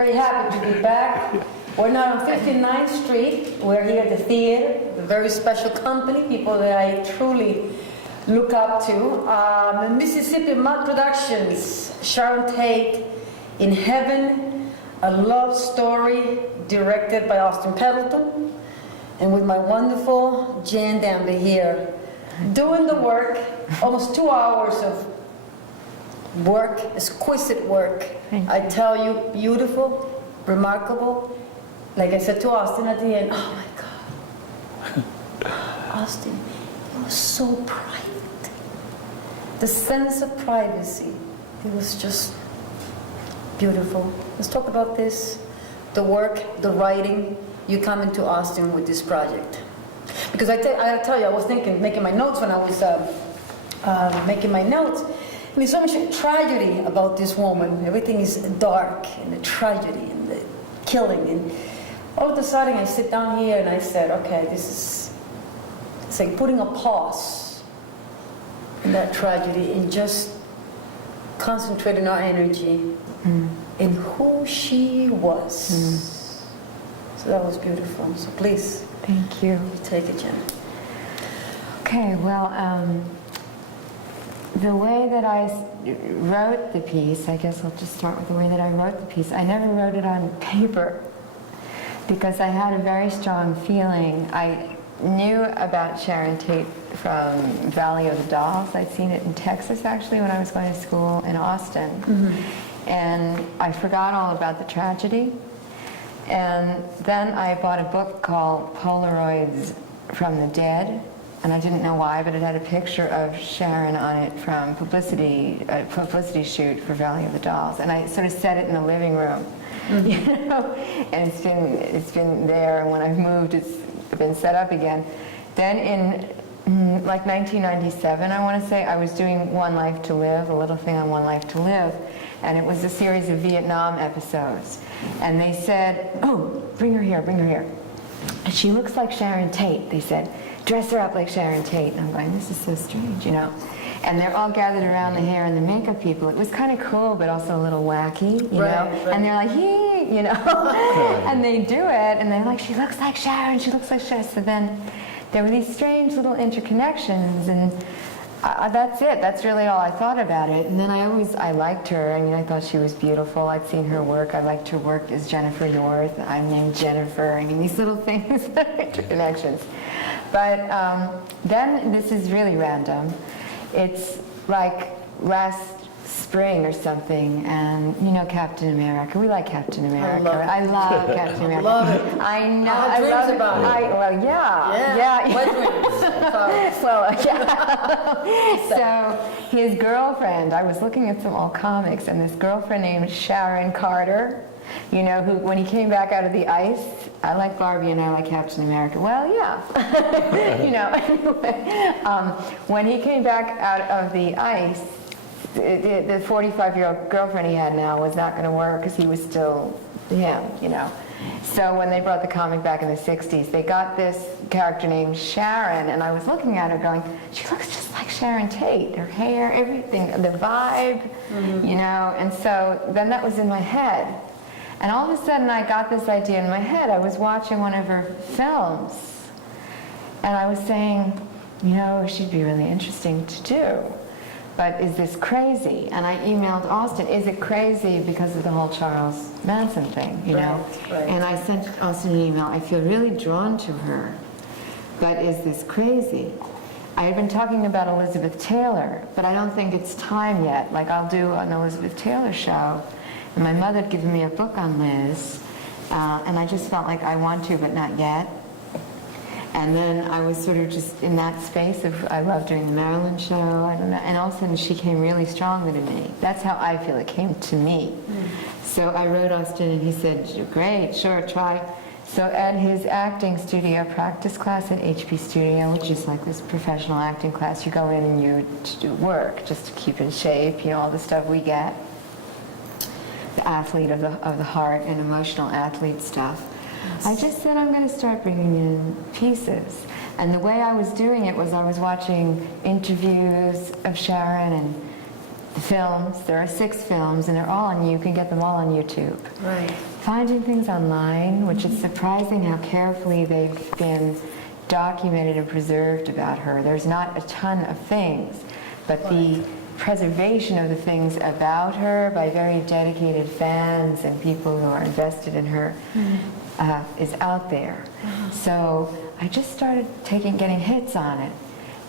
Very happy to be back. We're now on 59th Street. We're here at the theater, a very special company, people that I truly look up to. Mississippi Mud Productions, Sharon Tate, In Heaven, a love story directed by Pendleton, and with my wonderful Jan Danby here, doing the work, almost 2 hours of work, exquisite work. I tell you, beautiful, remarkable. Like I said to Austin at the end, oh my God, Austin, it was so private. The sense of privacy, it was just beautiful. Let's talk about this, the work, the writing. You come into Austin with this project. Because I tell you, I was thinking, making my notes when I was making my notes. I mean, so much tragedy about this woman. Everything is dark, and the tragedy, and the killing. And all of a sudden, I sit down here and I said, okay, this is, it's like putting a pause in that tragedy and just concentrating our energy in who she was. So that was beautiful. So please. Thank you. Take it, Jen. Okay, well, the way that I wrote the piece, I guess I'll just start with the way that I wrote the piece. I never wrote it on paper because I had a very strong feeling. I knew about Sharon Tate from Valley of the Dolls. I'd seen it in Texas, actually, when I was going to school in Austin. And I forgot all about the tragedy. And then I bought a book called Polaroids from the Dead. And I didn't know why, but it had a picture of Sharon on it from a publicity shoot for Valley of the Dolls. And I sort of set it in the living room, you know? And it's been there, and when I've moved, it's been set up again. Then in like 1997, I want to say, I was doing One Life to Live, a little thing on One Life to Live, and it was a series of Vietnam episodes. And they said, oh, bring her here, bring her here. And she looks like Sharon Tate, they said. Dress her up like Sharon Tate. And I'm going, this is so strange, you know. And they're all gathered around the hair and the makeup people. It was kind of cool, but also a little wacky, you know. Right. And they're like, hey, you know. And they do it, and they're like, she looks like Sharon, she looks like Sharon. So then there were these strange little interconnections, and that's it. That's really all I thought about it. And then I liked her. I mean, I thought she was beautiful. I'd seen her work. I liked her work as Jennifer North. I'm named Jennifer. I mean, these little things, interconnections. But then, this is really random. It's like last spring or something, and you know Captain America. We like Captain America. I love Captain America. Love it. I know. I love it. Well, yeah. Wet dreams. Well, yeah. So his girlfriend, I was looking at some old comics, and this girlfriend named Sharon Carter, you know, who, when he came back out of the ice, I like Barbie and I like Captain America. Well, yeah. You know, anyway, when he came back out of the ice, the 45-year-old girlfriend he had now was not going to work because he was still him, you know. So when they brought the comic back in the 60s, they got this character named Sharon, and I was looking at her going, she looks just like Sharon Tate, her hair, everything, the vibe, you know. And so then that was in my head. And all of a sudden I got this idea in my head. I was watching one of her films, and I was saying, you know, she'd be really interesting to do. But is this crazy? And I emailed Austin, is it crazy because of the whole Charles Manson thing, you know? Right. And I sent Austin an email, I feel really drawn to her, but is this crazy? I had been talking about Elizabeth Taylor, but I don't think it's time yet. Like, I'll do an Elizabeth Taylor show, and my mother had given me a book on Liz, and I just felt like I want to, but not yet. And then I was sort of just in that space of, I love doing the Marilyn show, and all of a sudden she came really strongly to me. That's how I feel it came to me. So I wrote Austin, and he said, great, sure, try. So at his acting studio practice class at HP Studio, which is like this professional acting class, you go in and you do work just to keep in shape, you know, all the stuff we get. The athlete of the heart and emotional athlete stuff. I just said I'm going to start bringing in pieces. And the way I was doing it was I was watching interviews of Sharon and films. There are 6 films, and they're all on. You can get them all on YouTube. Right. Finding things online, which is surprising how carefully they've been documented and preserved about her. There's not a ton of things, but the preservation of the things about her by very dedicated fans and people who are invested in her is out there. So I just started getting hits on it.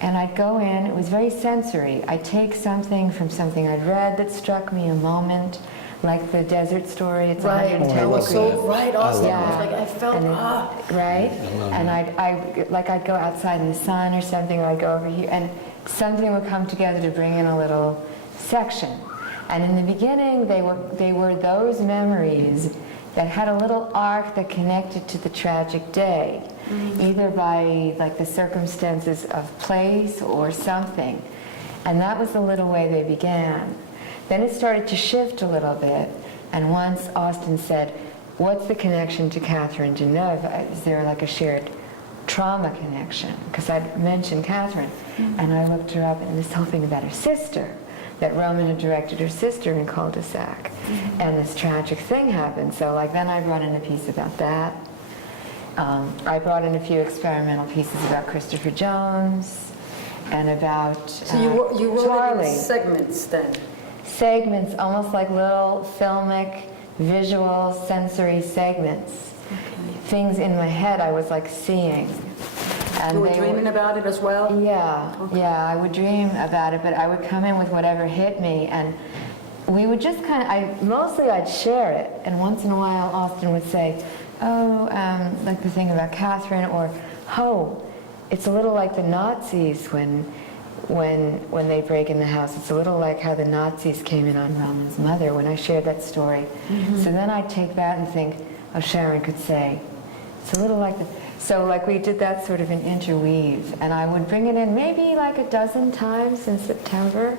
And I'd go in, it was very sensory. I'd take something from something I'd read that struck me a moment, like the desert story, it's Right. 110 That was degrees. so right, Austin. Yeah. I was like, I felt, And right? And I'd go outside in the sun or something, or I'd go over here, and something would come together to bring in a little section. And in the beginning, they were those memories that had a little arc that connected to the tragic day, either by like the circumstances of place or something. And that was the little way they began. Then it started to shift a little bit, and once Austin said, what's the connection to Catherine Deneuve? Is there like a shared trauma connection? Because I'd mentioned Catherine, and I looked her up, and this whole thing about her sister, that Roman had directed her sister in Cul-de-sac, and this tragic thing happened. So like then I brought in a piece about that. I brought in a few experimental pieces about Christopher Jones, and about so you wrote Charlie. it in segments then? Segments, almost like little filmic, visual, sensory segments. Things in my head I was like seeing. And You were dreaming about it as well? Yeah, yeah, I would dream about it, but I would come in with whatever hit me, and we would just mostly I'd share it, and once in a while Austin would say, oh, like the thing about Catherine, or, oh, it's a little like the Nazis when they break in the house. It's a little like how the Nazis came in on Roman's mother when I shared that story. So then I'd take that and think, oh, Sharon could say, it's a little like the... So like we did that sort of an interweave, and I would bring it in maybe like a dozen times in September,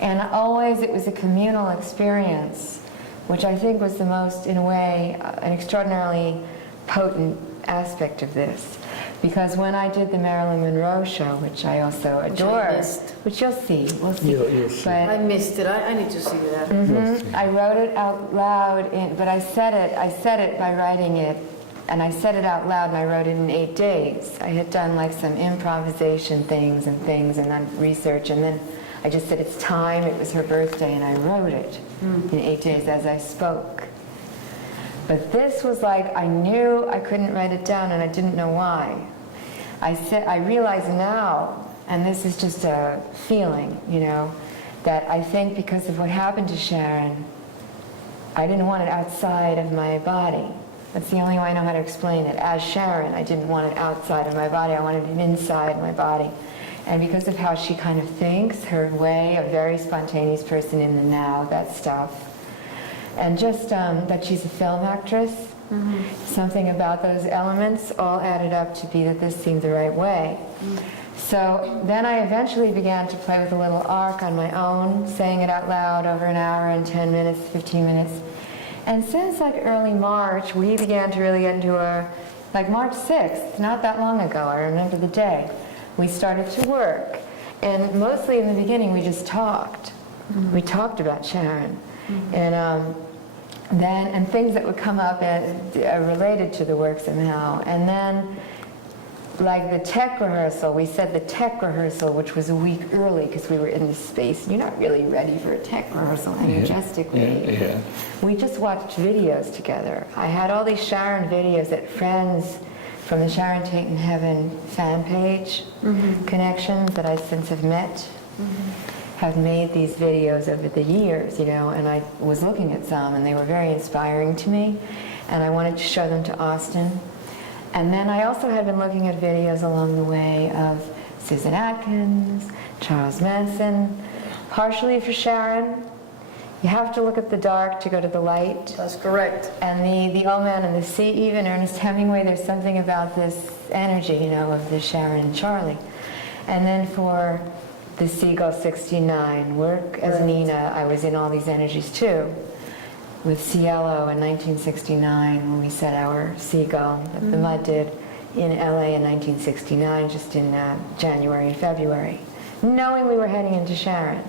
and always it was a communal experience, which I think was the most, in a way, an extraordinarily potent aspect of this. Because when I did the Marilyn Monroe show, which I also adore, which you'll see, we'll see. You'll see. But, I missed it. I need to see that. I wrote it out loud, but I said it by writing it, and I said it out loud, and I wrote it in 8 days. I had done like some improvisation things, and then research, and then I just said it's time, it was her birthday, and I wrote it in 8 days as I spoke. But this was like, I knew I couldn't write it down, and I didn't know why. I realize now, and this is just a feeling, you know, that I think because of what happened to Sharon, I didn't want it outside of my body. That's the only way I know how to explain it. As Sharon, I didn't want it outside of my body. I wanted it inside my body. And because of how she kind of thinks, her way, a very spontaneous person in the now, that stuff. And just that she's a film actress, something about those elements all added up to be that this seemed the right way. So then I eventually began to play with a little arc on my own, saying it out loud over an hour and 10 minutes, 15 minutes. And since like early March, we began to really get into like March 6th, not that long ago, I remember the day, we started to work. And mostly in the beginning, we just talked. We talked about Sharon. And then things that would come up related to the work somehow. And then, like the tech rehearsal, we said the tech rehearsal, which was a week early because we were in this space. You're not really ready for a tech rehearsal energetically. Yeah. We just watched videos together. I had all these Sharon videos that friends from the Sharon Tate in Heaven fan page connections that I since have met have made these videos over the years, you know, and I was looking at some and they were very inspiring to me, and I wanted to show them to Austin. And then I also had been looking at videos along the way of Susan Atkins, Charles Manson, partially for Sharon. You have to look at the dark to go to the light. That's correct. And the Old Man and the Sea, even Ernest Hemingway, there's something about this energy, you know, of the Sharon and Charlie. And then for the Seagull 69 work as Nina, I was in all these energies too. With Cielo in 1969, when we set our Seagull, that the Mud did in LA in 1969, just in January and February, knowing we were heading into Sharon.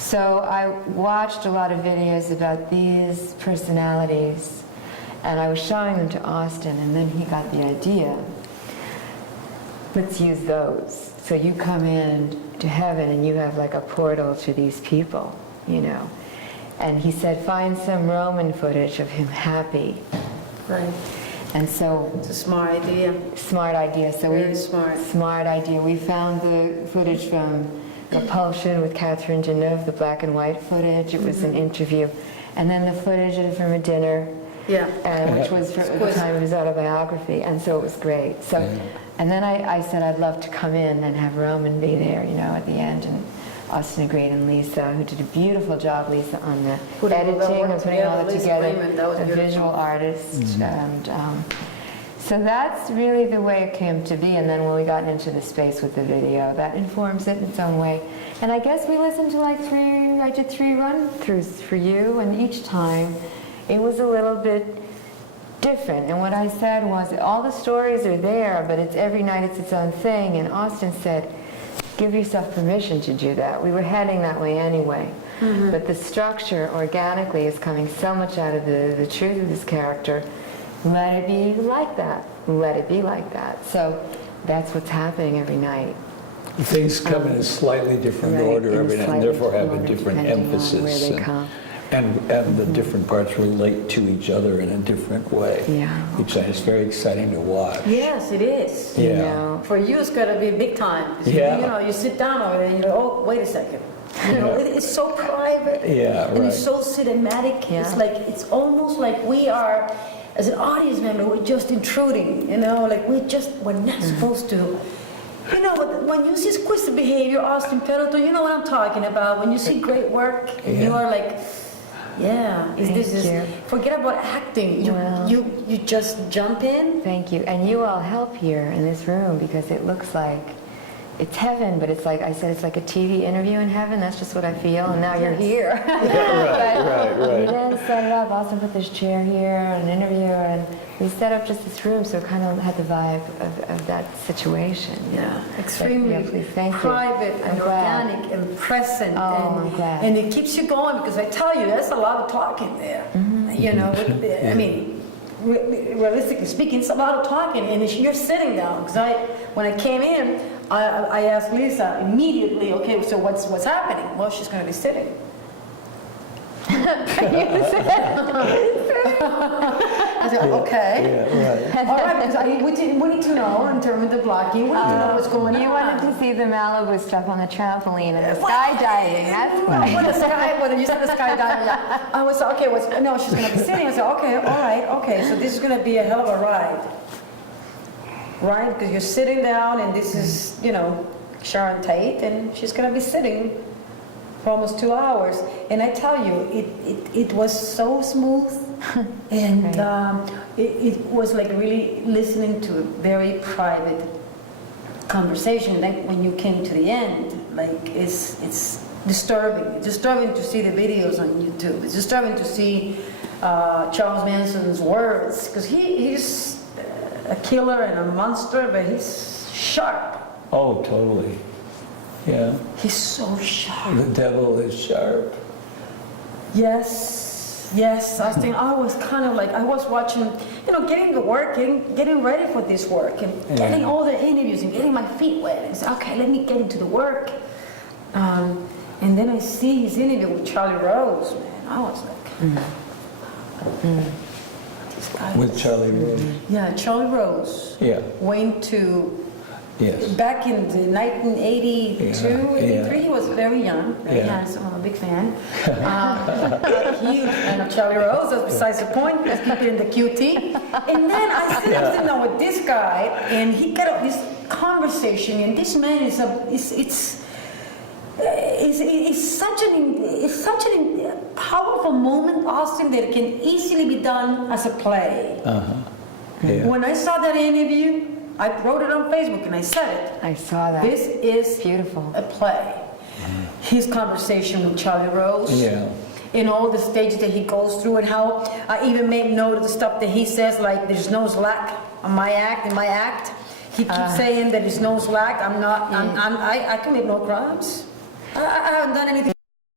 So I watched a lot of videos about these personalities, and I was showing them to Austin, and then he got the idea, let's use those. So you come in to heaven and you have like a portal to these people, you know. And he said, find some Roman footage of him happy. Right. And so... It's a smart idea. Smart idea. So Very smart. Smart idea. We found the footage from Repulsion with Catherine Deneuve, the black and white footage. It was an interview. And then the footage from a dinner, Yeah. which was at the time of his autobiography. And so it was great. So, and then I said I'd love to come in and have Roman be there, you know, at the end. And Austin agreed, and Lisa, who did a beautiful job, Lisa, on the editing and putting all that together, a visual artist. And so that's really the way it came to be. And then when we got into the space with the video, that informs it in its own way. And I guess we listened to I did 3 run-throughs for you, and each time it was a little bit different. And what I said was, all the stories are there, but it's every night it's its own thing. And Austin said, give yourself permission to do that. We were heading that way anyway. But the structure organically is coming so much out of the truth of this character. Let it be like that. Let it be like that. So that's what's happening every night. Things come in a slightly different order every night, and therefore have a different emphasis. Where they come. And the different parts relate to each other in a different way. Yeah. Each night it's very exciting to watch. Yes, it is. Yeah. You know, For you, it's got to be big time. 'Cause Yeah. You know, you sit down over there and you go, oh, wait a second. You know, it's so private. Yeah, And it's right. so cinematic. Yeah. It's like, it's almost like we are, as an audience member, we're just intruding, you know, like we're not supposed to. You know, when you see exquisite behavior, Austin Pendleton, you know what I'm talking about. When you see great work, and you are like, yeah, this is, you. forget about acting. You just jump in. thank you. And you all help here in this room because it looks like it's heaven, but it's like I said, it's like a TV interview in heaven. That's just what I feel, and now you're here. Right. We then set it up. Austin put this chair here, an interview, and we set up just this room, so it kind of had the vibe of that situation. Yeah, extremely Yeah, please, thank you. private and I'm glad. organic and present. Oh, and, I'm glad. and it keeps you going because I tell you, there's a lot of talking there. You know, I mean, realistically speaking, it's a lot of talking, and you're sitting down. Because when I came in, I asked Lisa immediately, okay, so what's happening? Well, she's going to be sitting. I said, okay. Yeah, right. All right, because we need to know in terms of the blocking, we need to know what's going on. You wanted to see the Malibu stuff on the trampoline and the skydiving. That's why. When you said the skydiving, I was okay. No, she's going to be sitting. I said, okay, all right, okay. So this is going to be a hell of a ride, right? Because you're sitting down, and this is, you know, Sharon Tate, and she's going to be sitting for almost 2 hours. And I tell you, it was so smooth, and it was like really listening to a very private conversation. And then when you came to the end, like it's disturbing. It's disturbing to see the videos on YouTube. It's disturbing to see Charles Manson's words, because he's a killer and a monster, but he's sharp. Oh, totally. Yeah. He's so sharp. The devil is sharp. Yes, Austin. I was kind of like, I was watching, you know, getting the work, getting ready for this work, and getting all the interviews and getting my feet wet. And say, okay, let me get into the work. And then I see his interview with Charlie Rose, man. I was like, this guy With Charlie Rose. Yeah, Charlie Rose. Yeah. Went to, Yes. back in the 1982, Yeah, 83, yeah. he was very young, very Yeah. handsome. I'm a big fan. A huge fan of Charlie Rose. That's besides the point. Let's keep it in the QT. And then I sit down with this guy, and he got this conversation. And this man is such a powerful moment, Austin, that it can easily be done as a play. Yeah. When I saw that interview, I wrote it on Facebook and I said it. I saw that. This is Beautiful. a play. His conversation with Charlie Rose. Yeah. In all the stages that he goes through, and how I even made note of the stuff that he says, like there's no slack on my act, in my act. He keeps saying that there's no slack. I commit no crimes. I haven't done anything.